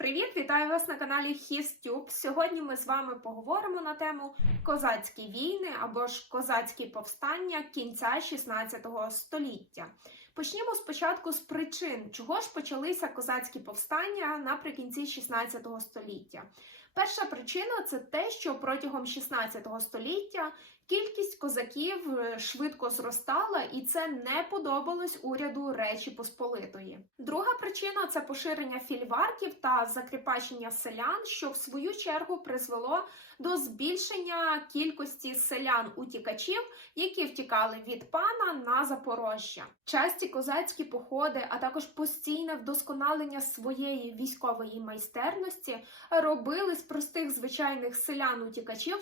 Привіт, вітаю вас на каналі HisTube. Сьогодні ми з вами поговоримо на тему козацькі війни або ж козацькі повстання кінця 16 століття. Почнімо спочатку з причин, чого ж почалися козацькі повстання наприкінці 16 століття. Перша причина це те, що протягом 16 століття кількість козаків е, швидко зростала, і це не подобалось уряду Речі Посполитої. Друга причина це поширення фільварків та закріпачення селян, що в свою чергу призвело до збільшення кількості селян-утікачів, які втікали від пана на Запорожжя. Часті козацькі походи, а також постійне вдосконалення своєї військової майстерності робили з простих звичайних селян-утікачів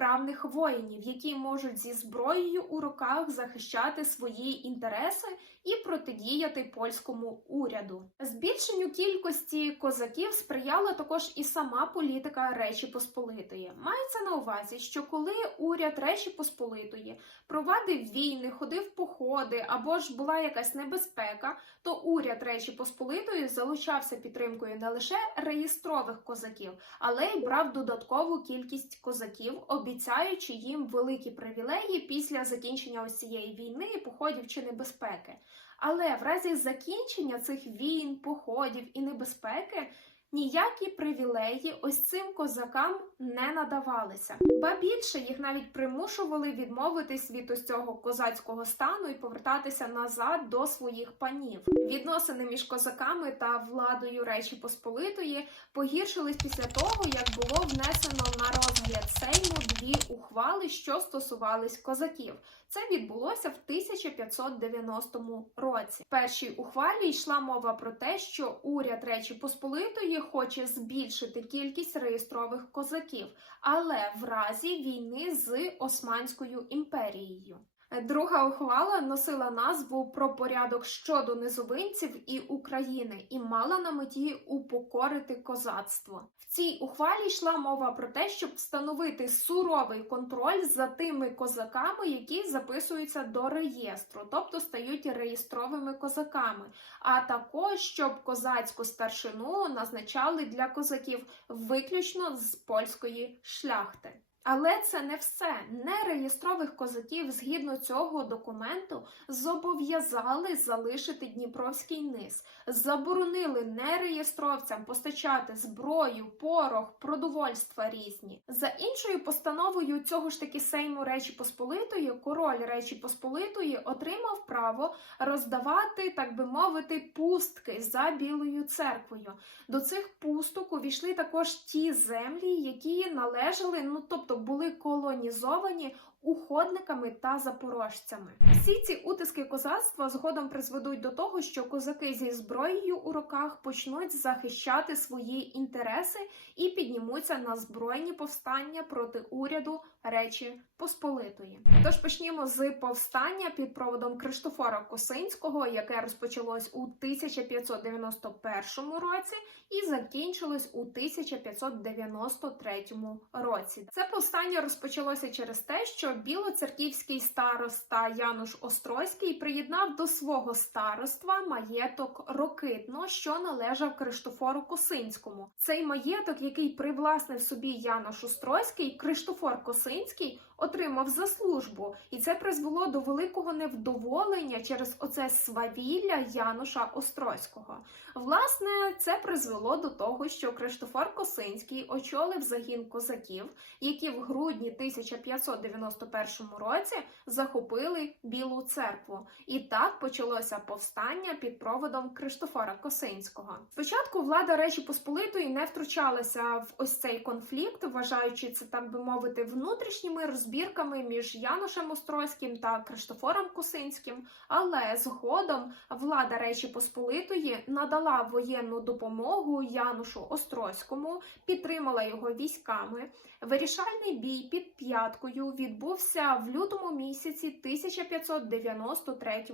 вправних воїнів, які можуть зі зброєю у руках захищати свої інтереси і протидіяти польському уряду. Збільшенню кількості козаків сприяла також і сама політика Речі Посполитої. Мається на увазі, що коли уряд Речі Посполитої провадив війни, ходив походи або ж була якась небезпека, то уряд Речі Посполитої залучався підтримкою не лише реєстрових козаків, але й брав додаткову кількість козаків, обіцяючи їм великі привілеї після закінчення ось цієї війни, походів чи небезпеки. Але в разі закінчення цих війн, походів і небезпеки ніякі привілеї ось цим козакам не надавалися. Ба більше їх навіть примушували відмовитись від ось цього козацького стану і повертатися назад до своїх панів. Відносини між козаками та владою Речі Посполитої погіршились після того, як було внесено на розгляд Сейму дві ухвали, що стосувались козаків. Це відбулося в 1590 році. Першій ухвалі йшла мова про те, що уряд Речі Посполитої хоче збільшити кількість реєстрових козаків, але в разі війни з Османською імперією. Друга ухвала носила назву про порядок щодо низовинців і України і мала на меті упокорити козацтво. В цій ухвалі йшла мова про те, щоб встановити суровий контроль за тими козаками, які записуються до реєстру, тобто стають реєстровими козаками, а також щоб козацьку старшину назначали для козаків виключно з польської шляхти. Але це не все. Нереєстрових козаків згідно цього документу зобов'язали залишити Дніпровський низ, заборонили нереєстровцям постачати зброю, порох, продовольства різні. За іншою постановою цього ж таки Сейму Речі Посполитої, король Речі Посполитої отримав право роздавати, так би мовити, пустки за Білою церквою. До цих пусток увійшли також ті землі, які належали, ну тобто були колонізовані уходниками та запорожцями. Всі ці утиски козацтва згодом призведуть до того, що козаки зі зброєю у руках почнуть захищати свої інтереси і піднімуться на збройні повстання проти уряду Речі Посполитої. Тож почнімо з повстання під проводом Криштофора Косинського, яке розпочалось у 1591 році і закінчилось у 1593 році. Це повстання розпочалося через те, що білоцерківський староста Януш Острозький приєднав до свого староства маєток Рокитно, що належав Криштофору Косинському. Цей маєток, який привласнив собі Януш Острозький, Криштофор Косинський отримав за службу, і це призвело до великого невдоволення через оце свавілля Януша Острозького. Власне, це призвело до того, що Криштофор Косинський очолив загін козаків, які в грудні 1591 році захопили Білу церкву. І так почалося повстання під проводом Криштофора Косинського. Спочатку влада Речі Посполитої не втручалася в ось цей конфлікт, вважаючи це, так би мовити, внутрішніми розбірками між Янушем Острозьким та Криштофором Косинським, але згодом влада Речі Посполитої надала воєнну допомогу Янушу Острозькому, підтримала його військами. Вирішальний бій під п'яткою відбувся в лютому місяці 1593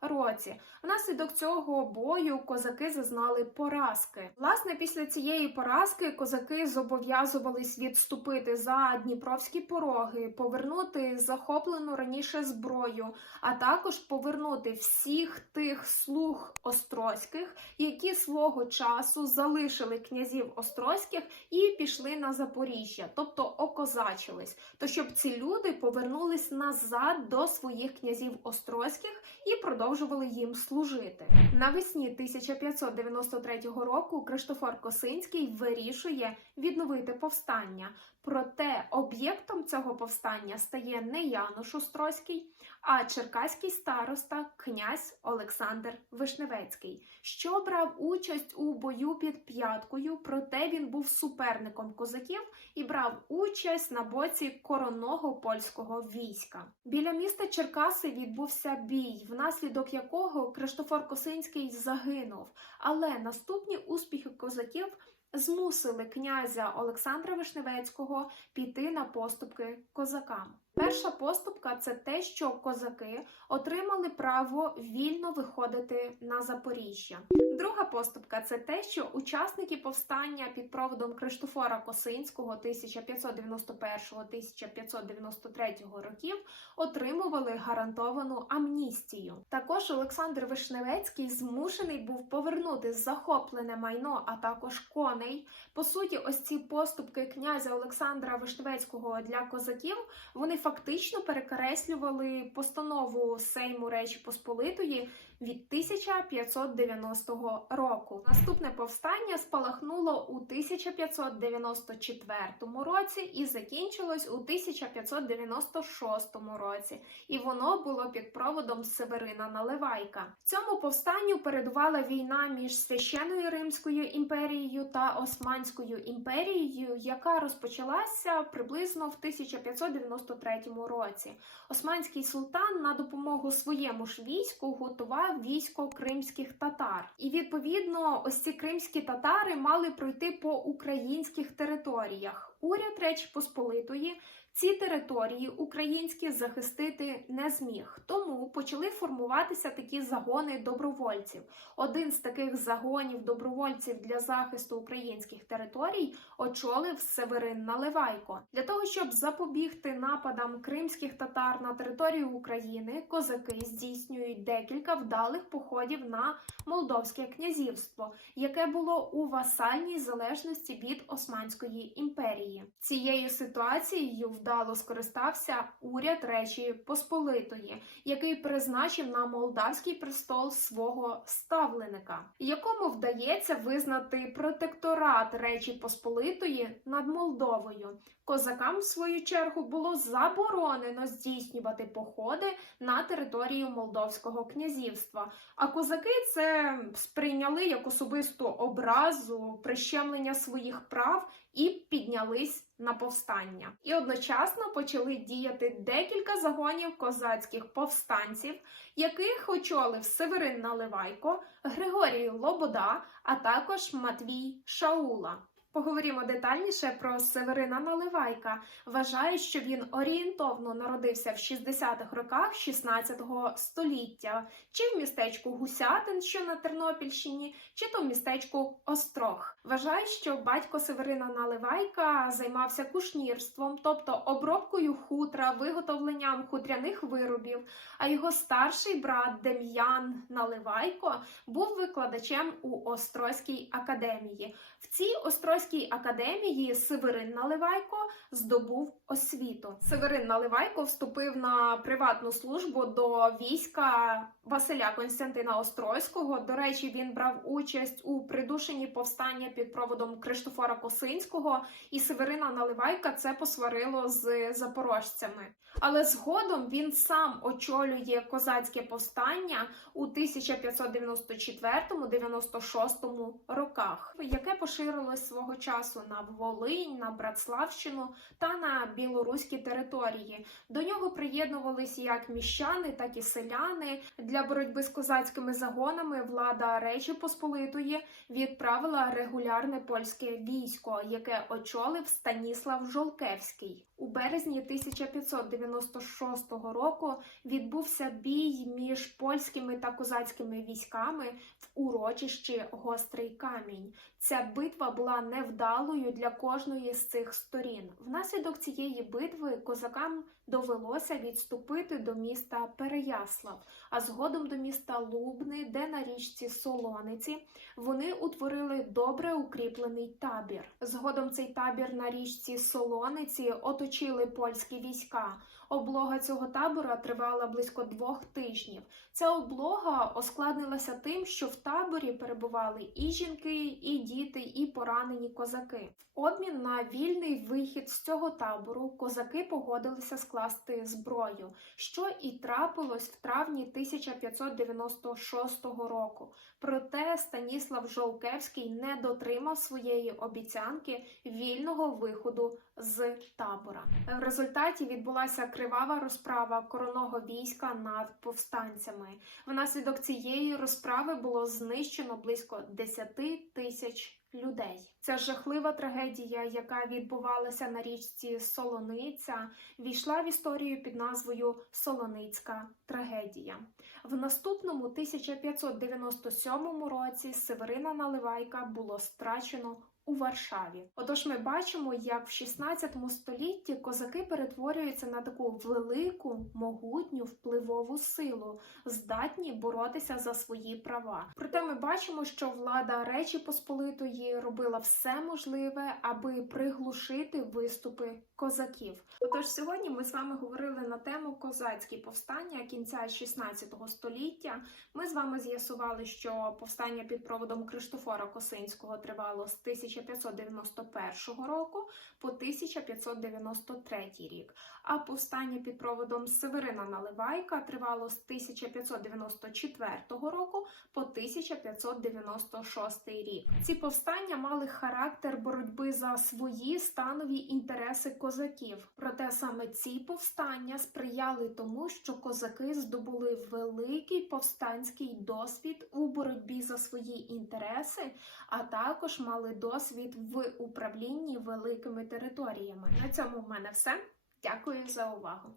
році. Внаслідок цього бою козаки зазнали поразки. Власне, після цієї поразки козаки зобов'язувались відступити за Дніпровські пороги, повернути захоплену раніше зброю, а також повернути всіх тих слуг острозьких, які свого часу залишили князів острозьких і пішли на Запоріжжя, тобто окозачились. То щоб ці люди повернулись назад до своїх князів острозьких і продовжували їм служити. Навесні 1593 року Криштофор Косинський вирішує відновити повстання. Проте об'єктом цього повстання стає не Януш Острозький, а черкаський староста князь Олександр Вишневецький, що брав участь у бою під п'яткою, проте він був суперником козаків і брав участь на боці коронного польського війська. Біля міста Черкаси відбувся бій, внаслідок якого Криштофор Косинський загинув. Але наступні успіхи козаків змусили князя Олександра Вишневецького піти на поступки козакам. Перша поступка це те, що козаки отримали право вільно виходити на Запоріжжя. Друга поступка це те, що учасники повстання під проводом Криштофора Косинського 1591-1593 років отримували гарантовану амністію. Також Олександр Вишневецький змушений був повернути захоплене майно, а також коней. По суті, ось ці поступки князя Олександра Вишневецького для козаків вони фактично перекреслювали постанову Сейму Речі Посполитої від 1590 року. Наступне повстання спалахнуло у 1594 році і закінчилось у 1596 році, і воно було під проводом Северина Наливайка. Цьому повстанню передувала війна між священною Римською імперією та Османською імперією, яка розпочалася приблизно в 1593 році. Османський султан на допомогу своєму ж війську готував військо кримських татар, і відповідно, ось ці кримські татари мали пройти по українських територіях. Уряд Речі Посполитої ці території українські захистити не зміг, тому почали формуватися такі загони добровольців. Один з таких загонів добровольців для захисту українських територій очолив Северин Наливайко. Для того щоб запобігти нападам кримських татар на територію України, козаки здійснюють декілька вдалих походів на Молдовське князівство, яке було у васальній залежності від Османської імперії. Цією ситуацією вдало скористався уряд Речі Посполитої, який призначив на молдавський престол свого ставленика, якому вдається визнати протекторат Речі Посполитої над Молдовою. Козакам, в свою чергу, було заборонено здійснювати походи на територію Молдовського князівства. А козаки це сприйняли як особисту образу, прищемлення своїх прав і піднялись на повстання. І одночасно почали діяти декілька загонів козацьких повстанців, яких очолив Северин Наливайко, Григорій Лобода, а також Матвій Шаула. Поговоримо детальніше про Северина Наливайка. Вважаю, що він орієнтовно народився в 60-х роках 16-го століття, чи в містечку Гусятин, що на Тернопільщині, чи то в містечку Острог. Вважаю, що батько Северина Наливайка займався кушнірством, тобто обробкою хутра, виготовленням хутряних виробів. А його старший брат Дем'ян Наливайко був викладачем у Острозькій академії. В цій Острозькій академії Северин Наливайко здобув освіту. Северин Наливайко вступив на приватну службу до війська Василя Константина Острозького. До речі, він брав участь у придушенні повстання під проводом Криштофора Косинського, і Северина Наливайка це посварило з запорожцями. Але згодом він сам очолює козацьке повстання у 1594-96 роках, яке поширилось свого часу на Волинь, на Братславщину та на білоруські території. До нього приєднувалися як міщани, так і селяни. Для боротьби з козацькими загонами влада Речі Посполитої відправила регулярне польське військо, яке очолив Станіслав Жолкевський. У березні 1596 року відбувся бій між польськими та козацькими військами в урочищі Гострий Камінь. Ця битва була невдалою для кожної з цих сторін. Внаслідок цієї битви козакам довелося відступити до міста Переяслав, а згодом до міста Лубни, де на річці Солониці вони утворили добре укріплений табір. Згодом цей табір на річці Солониці оточили польські війська. Облога цього табора тривала близько двох тижнів. Ця облога оскладнилася тим, що в таборі перебували і жінки, і діти, і поранені козаки. В обмін на вільний вихід з цього табору козаки погодилися скласти зброю, що і трапилось в травні 1596 року. Проте Станіслав Жолкевський не дотримав своєї обіцянки вільного виходу з табора. В результаті відбулася кривава розправа короного війська над повстанцями. Внаслідок цієї розправи було знищено близько 10 тисяч людей. Ця жахлива трагедія, яка відбувалася на річці Солониця, війшла в історію під назвою Солоницька трагедія. В наступному 1597 році Северина Наливайка було страчено у Варшаві. Отож, ми бачимо, як в 16 столітті козаки перетворюються на таку велику, могутню, впливову силу, здатні боротися за свої права. Проте ми бачимо, що влада Речі Посполитої робила все можливе, аби приглушити виступи козаків. Отож, сьогодні ми з вами говорили на тему козацькі повстання кінця 16 століття. Ми з вами з'ясували, що повстання під проводом Криштофора Косинського тривало з 1591 року по 1593 рік, а повстання під проводом Северина Наливайка тривало з 1594 року по 1596 рік. Ці повстання мали характер боротьби за свої станові інтереси козаків. Проте саме ці повстання сприяли тому, що козаки здобули великий повстанський досвід у боротьбі за свої інтереси, а також мали досвід в управлінні великими територіями. На цьому в мене все. Дякую за увагу.